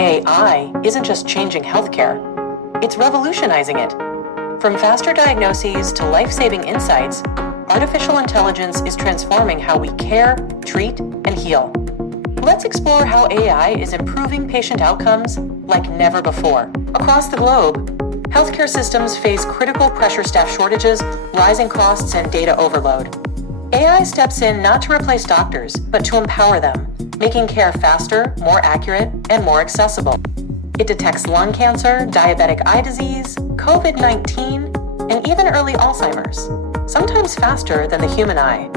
AI isn't just changing healthcare, it's revolutionizing it. From faster diagnoses to life-saving insights, artificial intelligence is transforming how we care, treat, and heal. Let's explore how AI is improving patient outcomes like never before. Across the globe, healthcare systems face critical pressure staff shortages, rising costs, and data overload. AI steps in not to replace doctors, but to empower them, making care faster, more accurate, and more accessible. It detects lung cancer, diabetic eye disease, COVID-19, and even early Alzheimer's, sometimes faster than the human eye.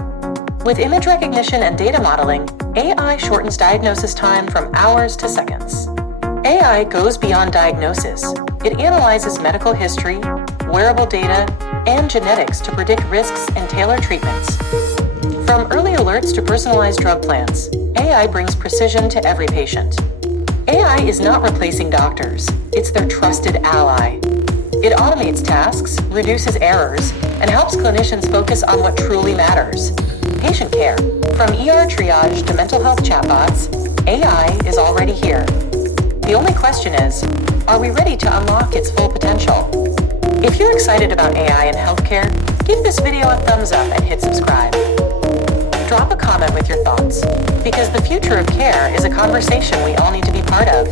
With image recognition and data modeling, AI shortens diagnosis time from hours to seconds. AI goes beyond diagnosis. It analyzes medical history, wearable data, and genetics to predict risks and tailor treatments. From early alerts to personalized drug plans, AI brings precision to every patient. AI is not replacing doctors, it's their trusted ally. It automates tasks, reduces errors, and helps clinicians focus on what truly matters: patient care. From ER triage to mental health chatbots, AI is already here. The only question is, are we ready to unlock its full potential? If you're excited about AI in healthcare, give this video a thumbs up and hit subscribe. Drop a comment with your thoughts, because the future of care is a conversation we all need to be part of.